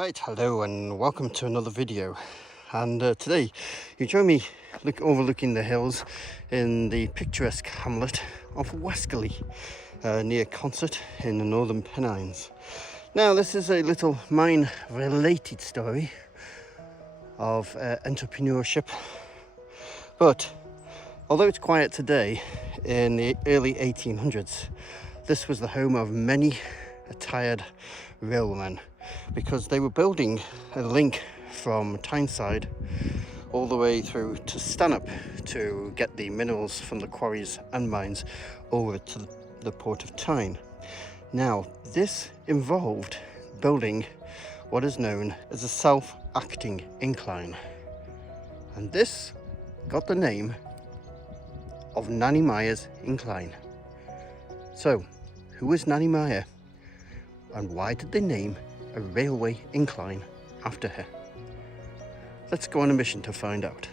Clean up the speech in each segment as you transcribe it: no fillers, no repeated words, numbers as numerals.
Right, hello and welcome to another video. And today you join me overlooking the hills in the picturesque hamlet of Wesley, near Concert in the Northern Pennines. Now this is a little mine related story of entrepreneurship, but although it's quiet today, in the early 1800s this was the home of many a tired railmen, because they were building a link from Tyneside all the way through to Stanhope to get the minerals from the quarries and mines over to the port of Tyne. Now this involved building what is known as a self-acting incline, and this got the name of Nanny Meers Incline. So who is Nanny Meers, and why did they name a railway incline after her? Let's go on a mission to find out.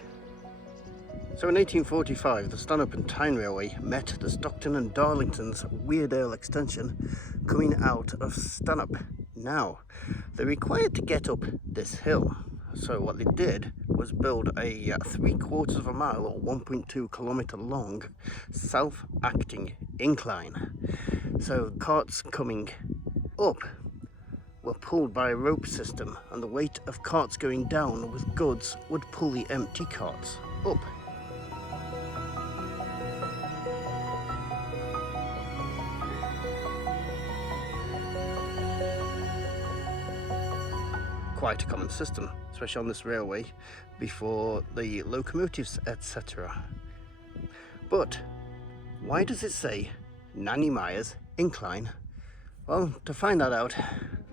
So in 1845, the Stanhope and Tyne Railway met at the Stockton and Darlington's Weardale extension coming out of Stanhope. Now, they're required to get up this hill. So what they did was build a 3/4 of a mile or 1.2 kilometre long self-acting incline. So carts coming up were pulled by a rope system, and the weight of carts going down with goods would pull the empty carts up. Quite a common system, especially on this railway before the locomotives, etc. But why does it say Nanny Meers Incline? Well, to find that out,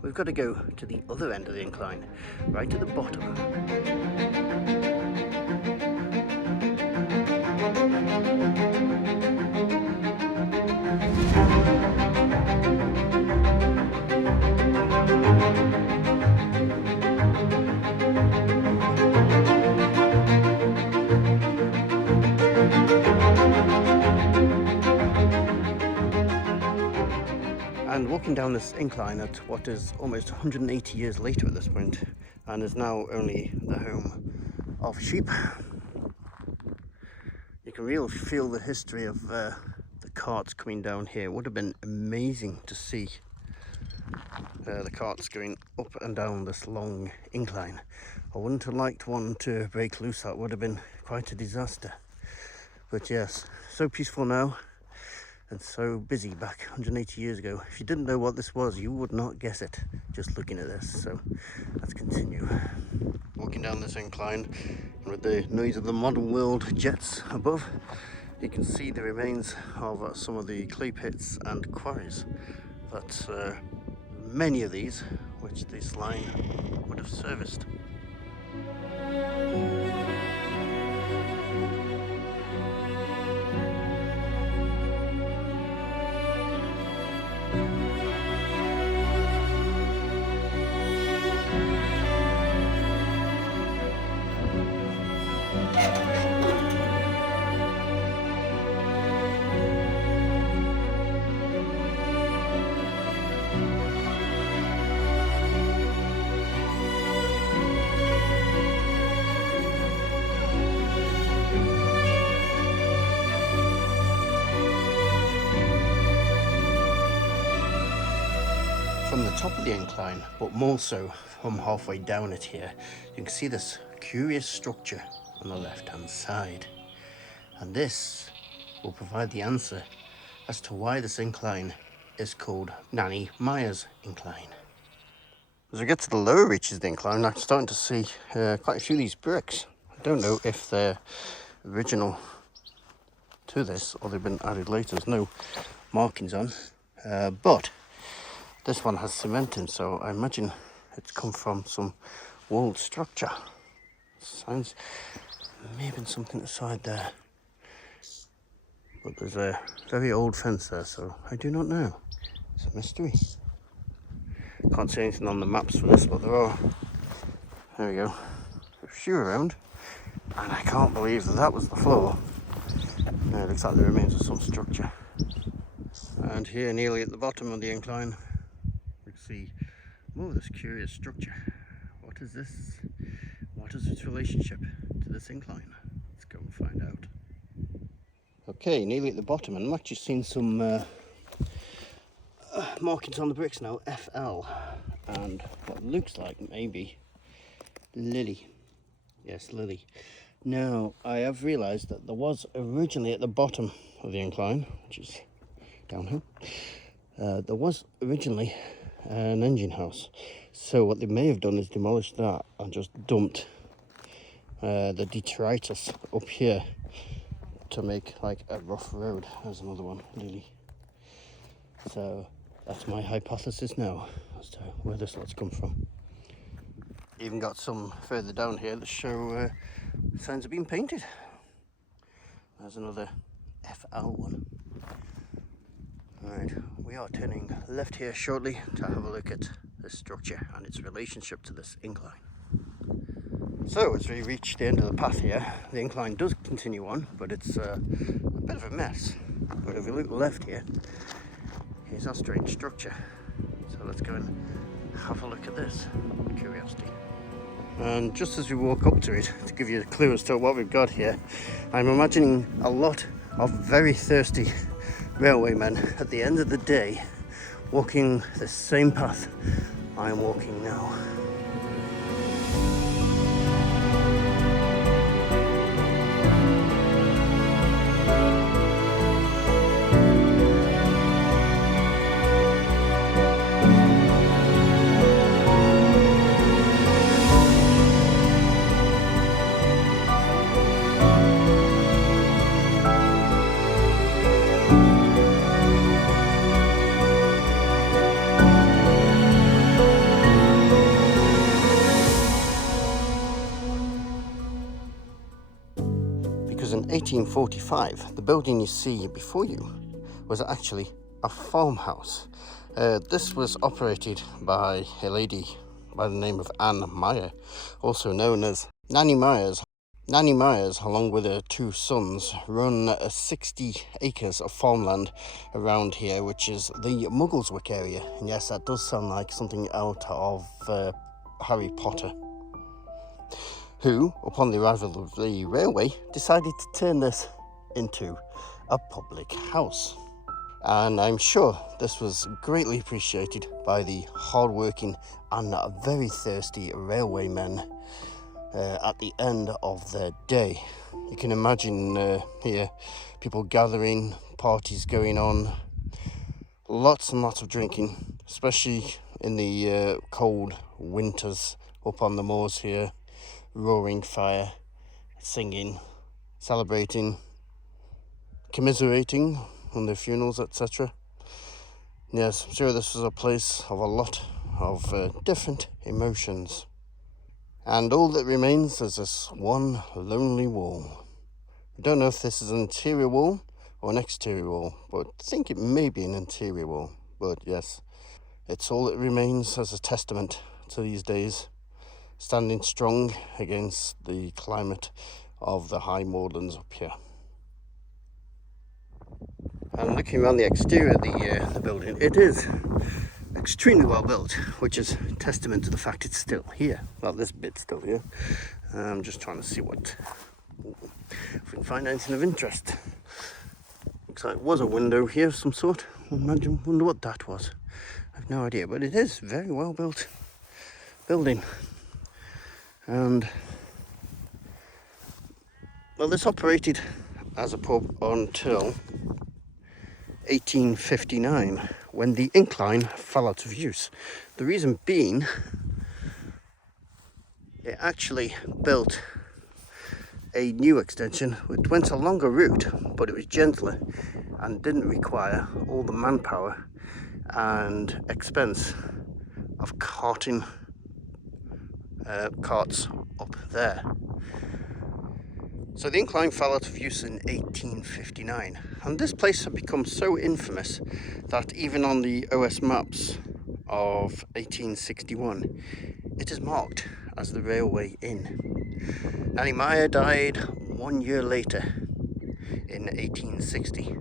we've got to go to the other end of the incline, right at the bottom. And walking down this incline at what is almost 180 years later at this point, and is now only the home of sheep, you can really feel the history of the carts coming down here. It would have been amazing to see the carts going up and down this long incline. I wouldn't have liked one to break loose. That would have been quite a disaster. But yes, so peaceful now, and so busy back 180 years ago. If you didn't know what this was, you would not guess it just looking at this. So let's continue. Walking down this incline, and with the noise of the modern world jets above, you can see the remains of some of the clay pits and quarries. But many of these which this line would have serviced. From the top of the incline, but more so from halfway down it here, you can see this curious structure on the left hand side, and this will provide the answer as to why this incline is called Nanny Meers Incline. As we get to the lower reaches of the incline, I'm starting to see quite a few of these bricks. I don't know if they're original to this or they've been added later. There's no markings on, but this one has cement in, so I imagine it's come from some walled structure. Sounds may have been something aside there, but there's a very old fence there, so I do not know. It's a mystery. Can't see anything on the maps for this, but there are. There we go. A few around, and I can't believe that was the floor. It looks like the remains of some structure. And here, nearly at the bottom of the incline, we can see more of this curious structure. what is this? What is its relationship to this incline? Let's go and find out. Okay, nearly at the bottom, and I'm actually seeing some markings on the bricks now, FL, and what looks like maybe Lily. Yes, Lily. Now, I have realised that there was originally at the bottom of the incline, which is downhill, there was originally an engine house. So what they may have done is demolished that and just dumped the detritus up here to make like a rough road. There's another one, Lily. So that's my hypothesis now as to where this lot's come from. Even got some further down here that show signs of being painted. There's another FL one. Right, we are turning left here shortly to have a look at this structure and its relationship to this incline. So as we reach the end of the path here, the incline does continue on, but it's a bit of a mess. But if we look left here, here's our strange structure. So let's go and have a look at this, curiosity. And just as we walk up to it, to give you a clue as to what we've got here, I'm imagining a lot of very thirsty railwaymen at the end of the day walking the same path I'm walking now. Because in 1845, the building you see before you was actually a farmhouse. This was operated by a lady by the name of Anne Meyer, also known as Nanny Meers. Nanny Meers, along with her two sons, run 60 acres of farmland around here, which is the Muggleswick area. And yes, that does sound like something out of Harry Potter, who, upon the arrival of the railway, decided to turn this into a public house. And I'm sure this was greatly appreciated by the hard-working and very thirsty railwaymen at the end of their day. You can imagine here people gathering, parties going on, lots and lots of drinking, especially in the cold winters up on the moors here. Roaring fire, singing, celebrating, commiserating on their funerals, etc. Yes, I'm sure this was a place of a lot of different emotions. And all that remains is this one lonely wall. I don't know if this is an interior wall or an exterior wall, but I think it may be an interior wall. But yes, it's all that remains as a testament to these days, standing strong against the climate of the high moorlands up here. And looking around the exterior of the building, it is extremely well built, which is testament to the fact it's still here. Well, this bit's still here. I'm just trying to see if we can find anything of interest. Looks like it was a window here of some sort. Wonder what that was. I have no idea, but it is very well built building. And well, this operated as a pub until 1859, when the incline fell out of use. The reason being, it actually built a new extension which went a longer route, but it was gentler and didn't require all the manpower and expense of carting carts up there. So the incline fell out of use in 1859, and this place had become so infamous that even on the OS maps of 1861 it is marked as the Railway Inn. Nanny Meyer died 1 year later in 1860,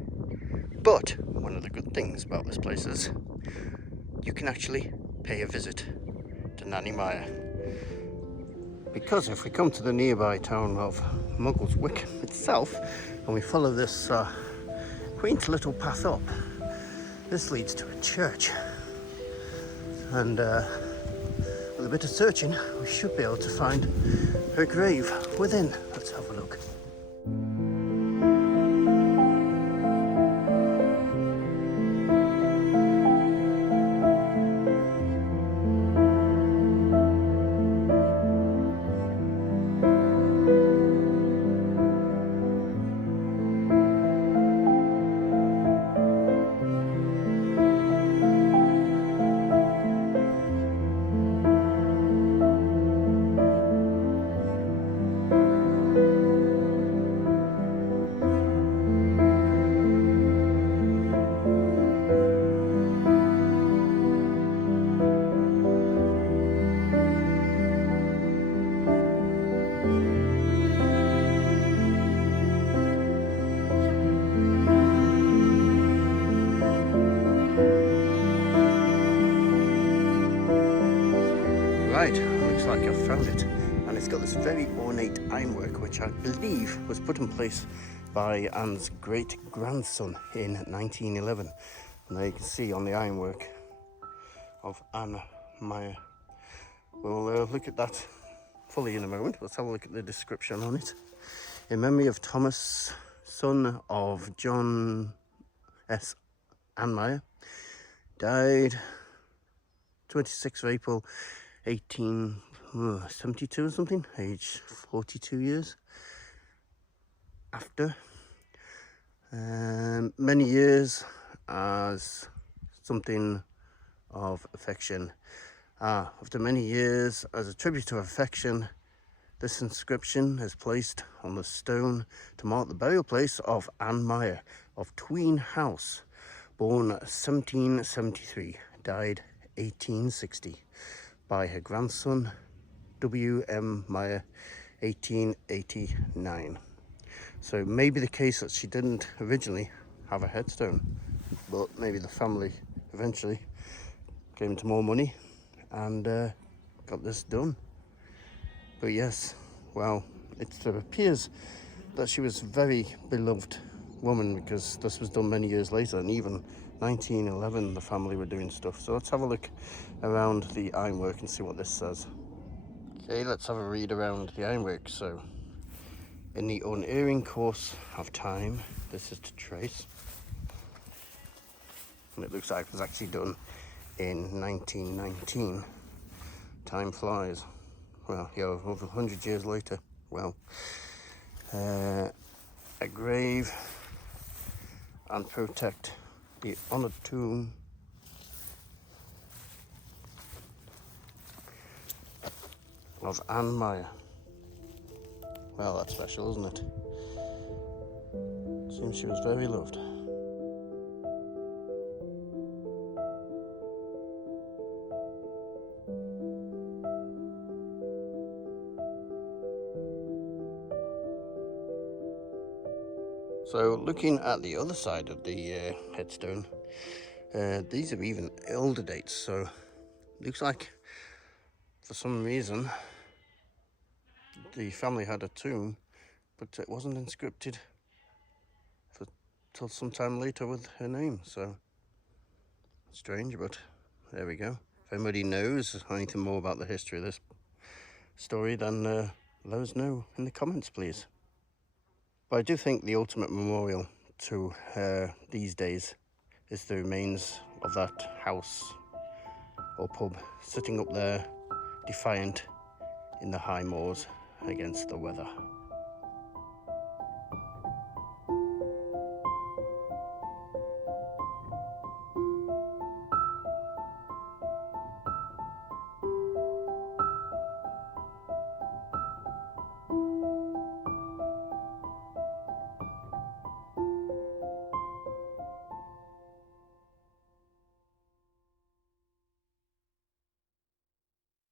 but one of the good things about this place is you can actually pay a visit to Nanny Meyer. because if we come to the nearby town of Muggleswick itself and we follow this quaint little path up, this leads to a church, and with a bit of searching we should be able to find her grave within. Let's have a look. Right, looks like I've found it, and it's got this very ornate ironwork which I believe was put in place by Anne's great-grandson in 1911. And there you can see on the ironwork of Anne Meyer. We'll look at that fully in a moment. Let's have a look at the description on it. In memory of Thomas, son of John S. Anne Meyer, died 26th of April 1872 or something, age 42 years after. Many years as something of affection. After many years, as a tribute to affection, this inscription is placed on the stone to mark the burial place of Anne Meyer of Tween House, born 1773, died 1860. By her grandson, W.M. Meyer, 1889. So it may be the case that she didn't originally have a headstone, but maybe the family eventually came into more money and got this done. But yes, well, it appears that she was a very beloved woman, because this was done many years later, and even 1911 the family were doing stuff. So let's have a look around the ironwork and see what this says. Okay, let's have a read around the ironwork. So, in the unerring course of time, this is to trace, and it looks like it was actually done in 1919. Time flies. Well, yeah, over 100 years later. Well, a grave and protect the honoured tomb of Anne Meyer. Well, that's special, isn't it? Seems she was very loved. So looking at the other side of the headstone, these are even older dates, so looks like for some reason the family had a tomb, but it wasn't inscripted till some time later with her name. So strange, but there we go. If anybody knows anything more about the history of this story, then let us know in the comments, please. But I do think the ultimate memorial to her these days is the remains of that house or pub sitting up there, defiant in the high moors against the weather.